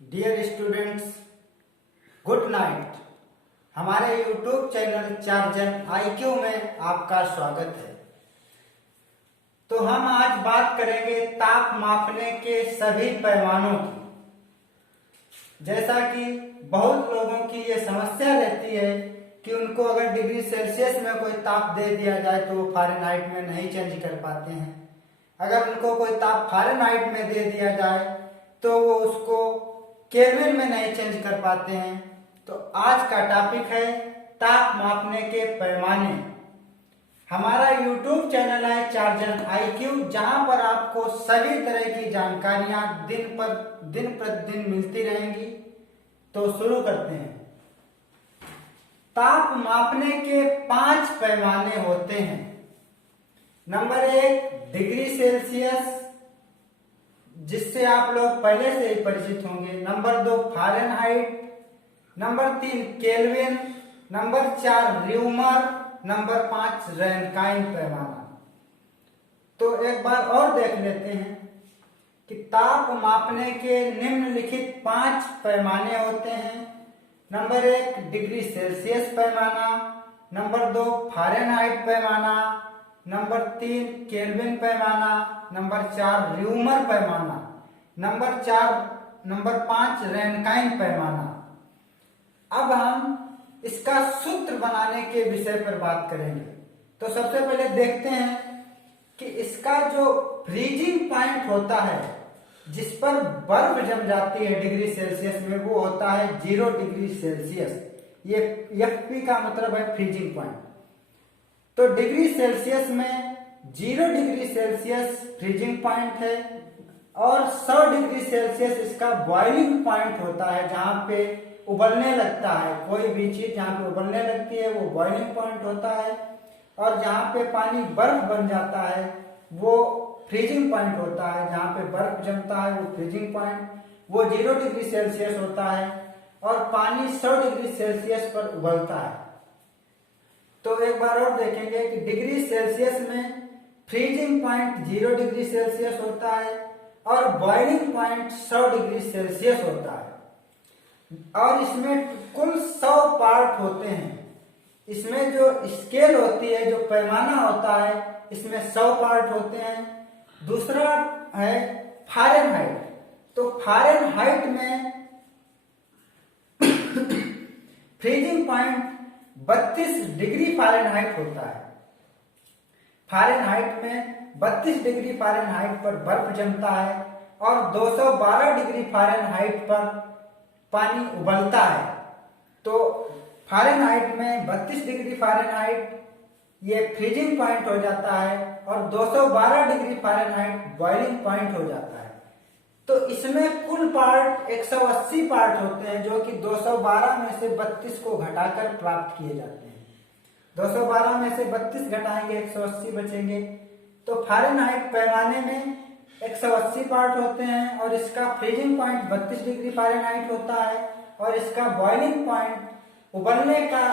Dear students, good night. हमारे YouTube channel चार्जन IQ में आपका स्वागत है। तो हम आज बात करेंगे ताप मापने के सभी पैमानों की। जैसा कि बहुत लोगों की ये समस्या रहती है कि उनको अगर डिग्री सेल्सियस में कोई ताप दे दिया जाए तो वो फ़ारेनहाइट में नहीं चेंज कर पाते हैं। अगर उनको कोई ताप फ़ारेनहाइट में दे दिया जाए तो वो उसको केल्विन में नहीं चेंज कर पाते हैं। तो आज का टॉपिक है ताप मापने के पैमाने। हमारा YouTube चैनल है चार्जन IQ, जहां पर आपको सभी तरह की जानकारियां दिन प्रतिदिन मिलती रहेंगी। तो शुरू करते हैं। ताप मापने के 5 पैमाने होते हैं। नंबर 1 डिग्री सेल्सियस, जिससे आप लोग पहले से ही परिचित होंगे। Number 2 Fahrenheit, number 3 kelvin, number 4 rumour, number 5 रैनकाइन पैमाना। तो एक बार और देख लेते हैं कि ताप मापने के निम्नलिखित 5 पैमाने होते हैं। नंबर 1 डिग्री सेल्सियस पैमाना, नंबर 2 फ़ारेनहाइट पैमाना, नंबर 3 केल्विन पैमाना, नंबर 4 र्यूमर पैमाना, नंबर 5 रैनकाइन पैमाना। अब हम इसका सूत्र बनाने के विषय पर बात करेंगे। तो सबसे पहले देखते हैं कि इसका जो फ्रीजिंग पॉइंट होता है, जिस पर बर्फ जम जाती है डिग्री सेल्सियस में, वो होता है 0 डिग्री सेल्सियस। ये FP का मतलब है फ्रीजिंग पॉइंट। तो डिग्री सेल्सियस में 0 डिग्री सेल्सियस फ्रीजिंग पॉइंट है और 100 डिग्री सेल्सियस इसका बॉइलिंग पॉइंट होता है, जहां पे उबलने लगता है। कोई भी चीज जहां पे उबलने लगती है वो बॉइलिंग पॉइंट होता है, और जहां पे पानी बर्फ बन जाता है वो फ्रीजिंग पॉइंट होता है। जहां पे बर्फ जमता है वो फ्रीजिंग पॉइंट, वो 0 डिग्री सेल्सियस होता है, और पानी 100 डिग्री सेल्सियस पर उबलता है। तो एक बार और देखेंगे कि डिग्री सेल्सियस में फ्रीजिंग पॉइंट 0 डिग्री सेल्सियस होता है और बॉइलिंग पॉइंट 100 डिग्री सेल्सियस होता है, और इसमें कुल 100 पार्ट होते हैं। इसमें जो स्केल होती है, जो पैमाना होता है, इसमें 100 पार्ट होते हैं। दूसरा है फ़ारेनहाइट। तो फ़ारेनहाइट में फ्रीजिंग पॉइंट 32 डिग्री फ़ारेनहाइट होता है। फ़ारेनहाइट में 32 डिग्री फ़ारेनहाइट पर बर्फ जमता है और 212 डिग्री फ़ारेनहाइट पर पानी उबलता है। तो फ़ारेनहाइट में 32 डिग्री फ़ारेनहाइट ये फ्रीजिंग पॉइंट हो जाता है और 212 डिग्री फ़ारेनहाइट बॉइलिंग पॉइंट हो जाता है। तो इसमें कुल पार्ट 180 पार्ट होते हैं, जो कि 212 में से 32 को घटाकर प्राप्त किए जाते हैं। 212 में से 32 घटाएंगे, 180 बचेंगे। तो फ़ारेनहाइट पैमाने में 180 पार्ट होते हैं और इसका फ्रीजिंग पॉइंट 32 डिग्री फ़ारेनहाइट होता है, और इसका बॉइलिंग पॉइंट, उबलने का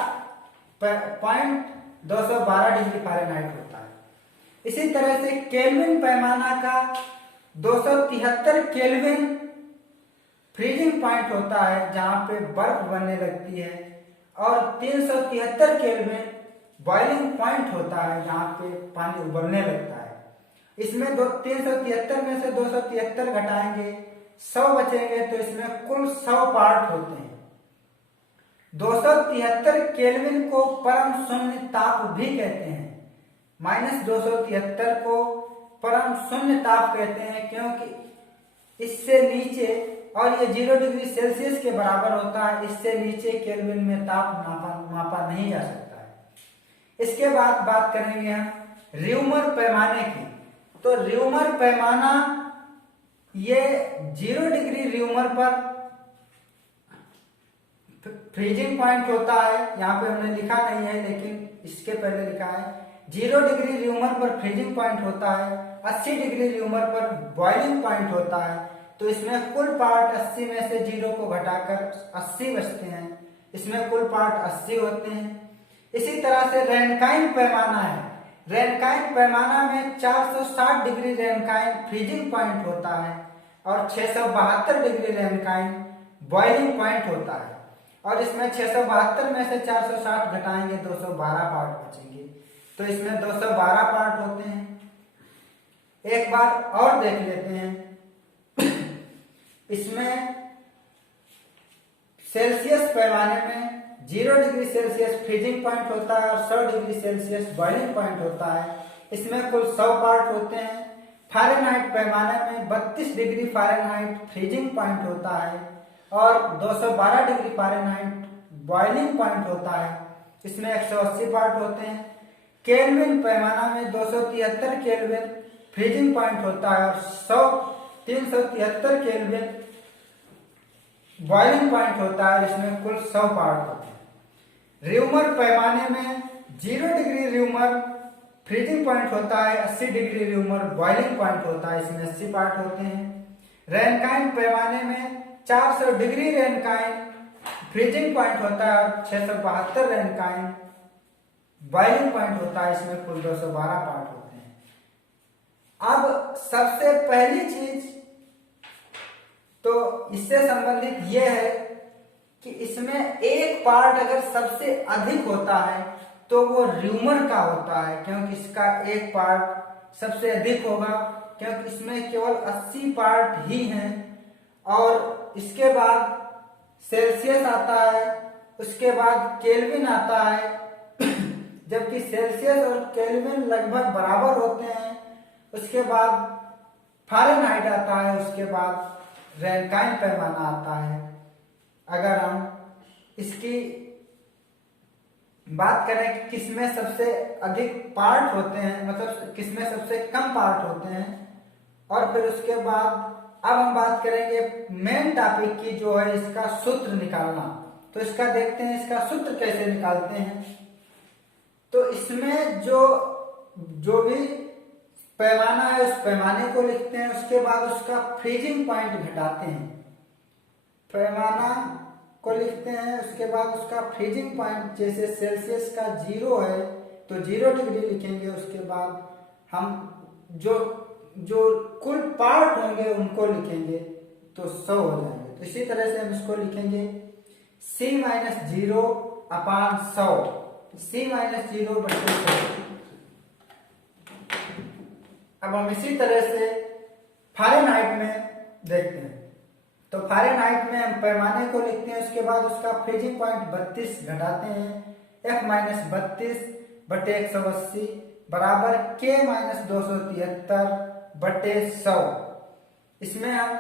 पॉइंट 212 डिग्री फ़ारेनहाइट होता है। इसी तरह से केल्विन पैमाना का 273 केल्विन फ्रीजिंग पॉइंट होता है, जहां पे बर्फ बनने लगती है, और 373 केल्विन बॉइलिंग पॉइंट होता है, जहां पे पानी उबलने लगता है। इसमें 373 में से 273 घटाएंगे, 100 बचेंगे। तो इसमें कुल 100 पार्ट होते हैं। 273 केल्विन को परम शून्य ताप भी कहते हैं। -273 को परम शून्य ताप कहते हैं, क्योंकि इससे नीचे, और ये 0 डिग्री सेल्सियस के बराबर होता है, इससे नीचे केल्विन में ताप मापा नहीं जा सकता है। इसके बाद बात करेंगे हम र्यूमर पैमाने की। तो र्यूमर पैमाना, ये 0 डिग्री र्यूमर पर फ्रीजिंग पॉइंट होता है। यहाँ पे हमने लिखा नहीं है, लेकिन इसके पहले लिखा है 0 डिग्री र्यूमर पर फ्रीजिंग पॉइंट होता है, 80 डिग्री र्यूमर पर बॉइलिंग पॉइंट होता है। तो इसमें कुल पार्ट 80 में से 0 को घटाकर 80 बचते हैं। इसमें कुल पार्ट 80 होते हैं। इसी तरह से रैनकाइन पैमाना है। रैनकाइन पैमाना में 460 डिग्री रैनकाइन फ्रीजिंग पॉइंट होता है, और 672 डिग्री रैंकाइन बॉइलिंग पॉइंट होता है। और इसमें 672 में से 460 घटाएंगे 212 पार्ट बचेंगे। तो इसमें 212 पार्ट होते हैं। एक बार और देख लेते हैं। इसमें सेल्सियस पैमाने में 0 डिग्री सेल्सियस फ्रीजिंग पॉइंट होता है और 100 डिग्री सेल्सियस बॉइलिंग पॉइंट होता है। इसमें कुल 100 पार्ट होते हैं। फ़ारेनहाइट पैमाने में 32 डिग्री फ़ारेनहाइट फ्रीजिंग पॉइंट होता है और 212 डिग्री फ़ारेनहाइट बॉइलिंग पॉइंट होता है। इसमें 180 पार्ट होते हैं। केल्विन पैमाना में 273 केल्विन फ्रीजिंग पॉइंट होता है और 373 केल्विन बॉइलिंग पॉइंट होता है। इसमें कुल 100 पार्ट होते हैं। र्यूमर पैमाने में 0 डिग्री र्यूमर फ्रीजिंग पॉइंट होता है, 80 डिग्री र्यूमर बॉइलिंग पॉइंट होता है। इसमें 80 पार्ट होते हैं। रैनकाइन पैमाने में 400 डिग्री रैनकाइन फ्रीजिंग पॉइंट होता है और 672 रैनकाइन बॉइलिंग पॉइंट होता है। इसमें कुल 212 पार्ट होते हैं। अब सबसे पहली चीज तो इससे संबंधित यह है कि इसमें एक पार्ट अगर सबसे अधिक होता है तो वो र्यूमर का होता है, क्योंकि इसका एक पार्ट सबसे अधिक होगा, क्योंकि इसमें केवल 80 पार्ट ही हैं। और इसके बाद सेल्सियस आता है, उसके बाद केल्विन आता है। जबकि सेल्सियस और केल्विन लगभग बराबर होते हैं। उसके बाद फ़ारेनहाइट आता है, उसके बाद रैनकाइन पैमाना आता है। अगर हम इसकी बात करें कि किसमें सबसे अधिक पार्ट होते हैं, मतलब किसमें सबसे कम पार्ट होते हैं, और फिर उसके बाद अब हम बात करेंगे मेन टॉपिक की, जो है इसका सूत्र निकालना। तो इसका देखते हैं इसका सूत्र कैसे निकालते हैं। तो इसमें जो भी पैमाना है उस पैमाने को लिखते हैं, उसके बाद उसका फ्रीजिंग पॉइंट घटाते हैं। पैमाना को लिखते हैं, उसके बाद उसका फ्रीजिंग पॉइंट, जैसे सेल्सियस का 0 है तो 0 डिग्री लिखेंगे। उसके बाद हम जो कुल पार्ट होंगे उनको लिखेंगे तो 100 हो जाएंगे। तो इसी तरह से हम इसको लिखेंगे C-0 अपान 100, C-0 बटे 100। अब हम इसी तरह से फ़ारेनहाइट में देखते हैं। तो फ़ारेनहाइट में हम पैमाने को लिखते हैं, उसके बाद उसका फ्रीजिंग पॉइंट 32 घटाते हैं। F-32 बटे 180 बराबर K-273 बटे 100। इसमें हम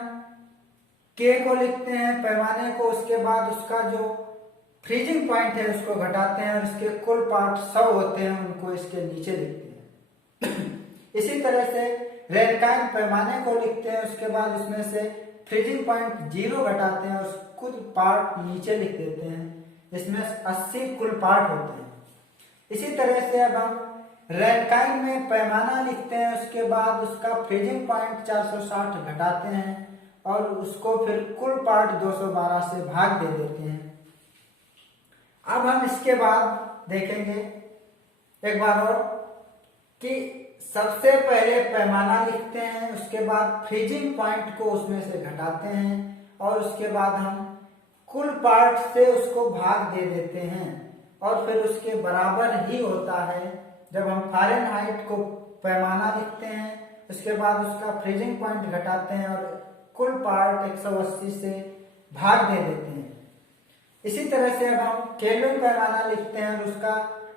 K को लिखते हैं पैमाने को, उसके बाद उसका जो फ्रीजिंग पॉइंट है उसको घटाते हैं और इसके कुल पार्ट 100 होते हैं, उनको इसके नीचे लिखते हैं। इसी तरह से रैनकाइन पैमाने को लिखते हैं, उसके बाद इसमें से फ्रीजिंग पॉइंट 0 घटाते हैं और कुल पार्ट नीचे लिख देते हैं। इसमें 80 कुल पार्ट होते हैं। इसी तरह से अब हम रैनकाइन में पैमाना लिखते हैं, उसके बाद उसका फ्रीजिंग पॉइंट 460 घटाते हैं और उसको फिर कुल पार्ट 212 से भाग दे देते हैं। अब हम इसके बाद देखेंगे एक बार और कि सबसे पहले पैमाना लिखते हैं, उसके बाद फ्रीजिंग पॉइंट को उसमें से घटाते हैं और उसके बाद हम कुल पार्ट से उसको भाग दे देते हैं और फिर उसके बराबर ही होता है जब हम फ़ारेनहाइट को पैमाना लिखते हैं, उसके बाद उसका फ्रीजिंग पॉइंट घटाते हैं और कुल पार्ट 180 से भाग दे देते हैं। इसी तरह से अब हम केल्विन पैमाना लिखते हैं और उसका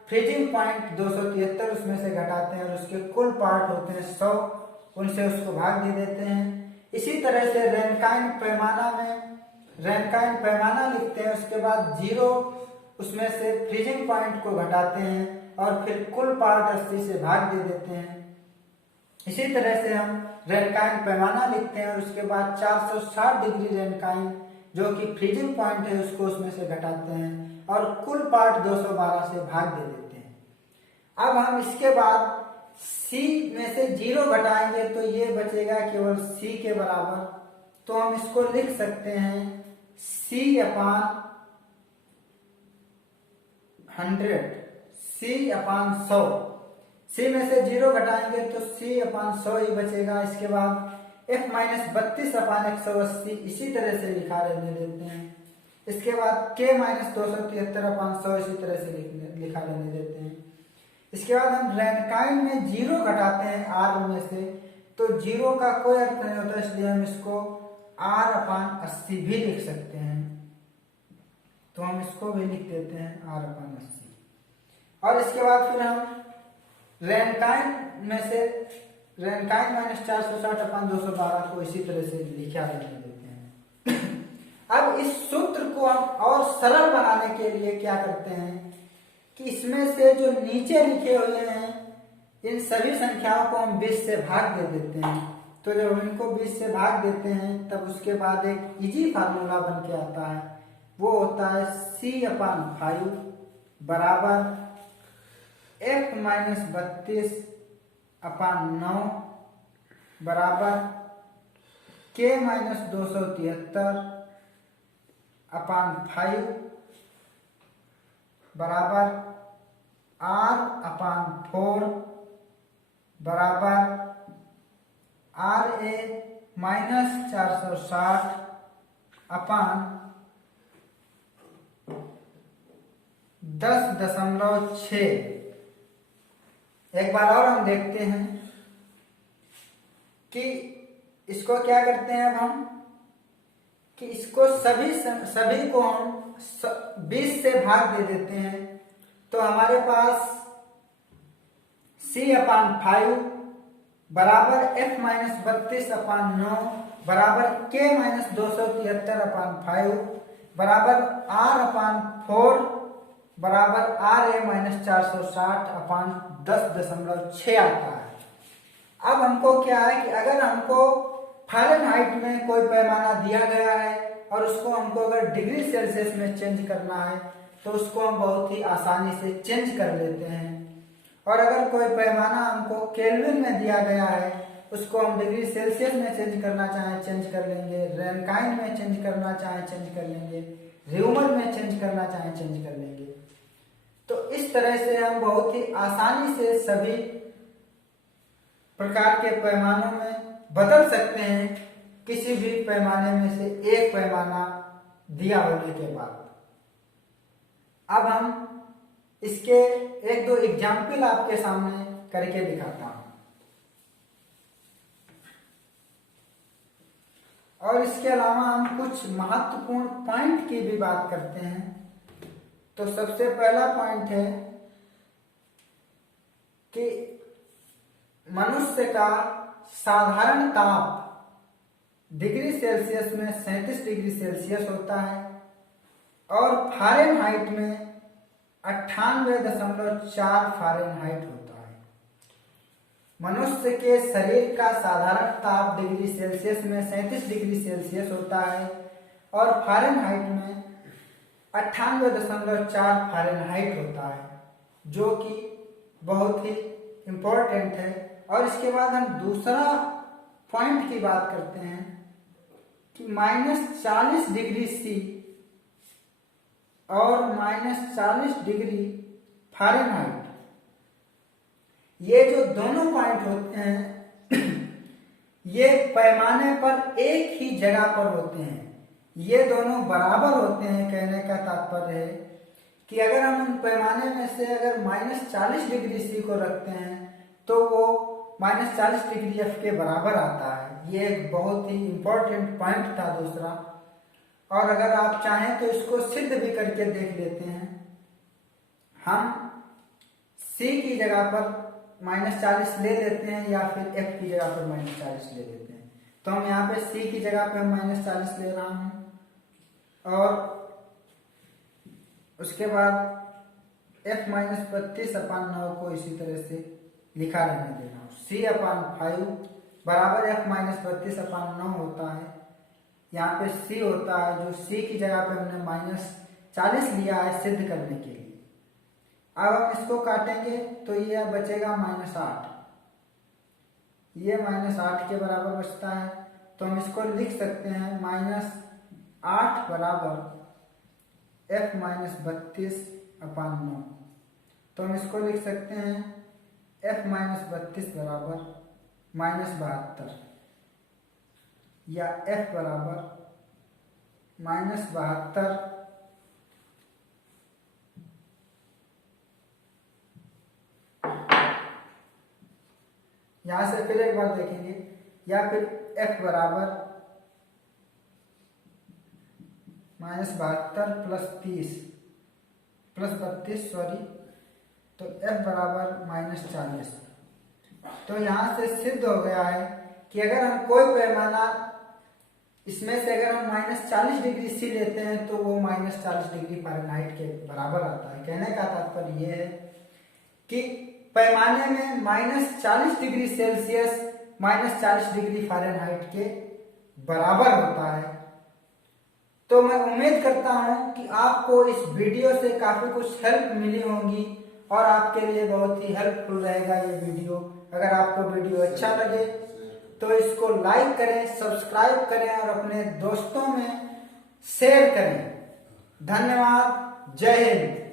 फ्रीजिंग पॉइंट 273 उसमें से घटाते हैं और उसके कुल पार्ट होते हैं 100, उनसे उसको भाग दे देते हैं। इसी तरह से रैनकाइन पैमाना लिखते हैं, उसके बाद 0 उसमें से फ्रीजिंग पॉइंट को घटाते हैं और फिर कुल पार्ट 80 से भाग दे देते हैं। इसी तरह से हम रैनकाइन पैमाना लिखते हैं और उसके बाद 460 डिग्री रैनकाइन जो कि फ्रीजिंग पॉइंट है उसको उसमें से घटाते हैं और कुल पार्ट 212 से भाग दे देते हैं। अब हम इसके बाद C में से 0 घटाएंगे तो ये बचेगा केवल C के बराबर। तो हम इसको लिख सकते हैं C/100, C/100। C में से 0 घटाएंगे तो C/100 ही बचेगा। इसके बाद f माइनस 32/180 इसी तरह से लिखा रहने देते हैं। इसके बाद k माइनस 273/100 इसी तरह से लिखा रहने देते हैं। इसके बाद हम रैनकाइन में जीरो घटाते हैं r में से, तो जीरो का कोई अर्थ नहीं होता, इसलिए हम इसको r/80 भी लिख सकते हैं। तो हम इसको भी लिख देते हैं r/80। और इसके बाद फिर हम रैनकाइन में से रैनकाइन माइनस 460/212 को इसी तरह से लिखा रहने देते हैं। अब इस सूत्र को हम और सरल बनाने के लिए क्या करते हैं कि इसमें से जो नीचे लिखे हुए हैं इन सभी संख्याओं को हम 20 से भाग दे देते हैं। तो जब इनको 20 से भाग देते हैं तब उसके बाद एक इजी फार्मूला बन के आता है, वो होता है c/5 बराबर f माइनस 32/9 बराबर k माइनस 273/5 बराबर r/4 बराबर RA माइनस 460/10.6। एक बार और हम देखते हैं कि इसको क्या करते हैं। अब हम कि इसको सभी को हम 20 से भाग दे देते हैं, तो हमारे पास c/5 बराबर f माइनस 32/9 बराबर k माइनस 273/5 बराबर r/4 बराबर RA माइनस 460/10.6 आता है। अब हमको क्या है कि अगर हमको फ़ारेनहाइट में कोई पैमाना दिया गया है और उसको हमको अगर डिग्री सेल्सियस में चेंज करना है तो उसको हम बहुत ही आसानी से चेंज कर लेते हैं। और अगर कोई पैमाना हमको केल्विन में दिया गया है उसको हम डिग्री सेल्सियस में चेंज करना चाहें चेंज कर लेंगे, रैनकाइन में चेंज करना चाहें चेंज कर लेंगे, र्यूमर में चेंज करना चाहें चेंज कर लेंगे। तो इस तरह से हम बहुत ही आसानी से सभी प्रकार के पैमानों में बदल सकते हैं, किसी भी पैमाने में से एक पैमाना दिया होने के बाद। अब हम इसके एक दो एग्जाम्पल आपके सामने करके दिखाता हूं। और इसके अलावा हम कुछ महत्वपूर्ण पॉइंट की भी बात करते हैं। तो सबसे पहला पॉइंट है कि मनुष्य का साधारण ताप डिग्री सेल्सियस में 37 डिग्री सेल्सियस होता है और फ़ारेनहाइट में 98.4 फ़ारेनहाइट होता है। मनुष्य के शरीर का साधारण ताप डिग्री सेल्सियस में 37 डिग्री सेल्सियस होता है और फ़ारेनहाइट में 98.4 फ़ारेनहाइट होता है, जो कि बहुत ही इम्पोर्टेंट है। और इसके बाद हम दूसरा पॉइंट की बात करते हैं कि -40 डिग्री C और -40 डिग्री फ़ारेनहाइट, ये जो दोनों पॉइंट होते हैं ये पैमाने पर एक ही जगह पर होते हैं, ये दोनों बराबर होते हैं। कहने का तात्पर्य है कि अगर हम उन पैमाने में से अगर -40 डिग्री C को रखते हैं तो वो -40 डिग्री F के बराबर आता है। ये एक बहुत ही इम्पोर्टेंट पॉइंट था दूसरा। और अगर आप चाहें तो इसको सिद्ध भी करके देख लेते हैं। हम C की जगह पर -40 ले लेते हैं या फिर F की जगह पर -40 ले लेते हैं। तो हम यहाँ पे C की जगह पे -40 ले रहा हूँ और उसके बाद f माइनस 32/9 को इसी तरह से लिखा रहने दे रहा हूँ। c/5 बराबर f माइनस 32/9 होता है। यहाँ पे c होता है, जो c की जगह पे हमने -40 लिया है सिद्ध करने के लिए। अब हम इसको काटेंगे तो ये बचेगा -8, ये -8 के बराबर बचता है। तो हम इसको लिख सकते हैं -8 बराबर f माइनस 32/9। तो हम इसको लिख सकते हैं f माइनस 32 बराबर -72। या F बराबर -72 यहां से फिर एक बार देखेंगे, या फिर F बराबर -72 प्लस 32 सॉरी, तो F बराबर -40। तो यहां से सिद्ध हो गया है कि अगर हम कोई पैमाना इसमें से अगर हम -40 डिग्री सी लेते हैं तो वो -40 डिग्री फ़ारेनहाइट के बराबर आता है। कहने का तात्पर्य ये है कि पैमाने में -40 डिग्री सेल्सियस -40 डिग्री फ़ारेनहाइट के बराबर होता है। तो मैं उम्मीद करता हूं कि आपको इस वीडियो से काफी कुछ हेल्प मिली होगी और आपके लिए बहुत ही हेल्पफुल रहेगा ये वीडियो। अगर आपको वीडियो अच्छा लगे तो इसको लाइक करें, सब्सक्राइब करें और अपने दोस्तों में शेयर करें। धन्यवाद। जय हिंद।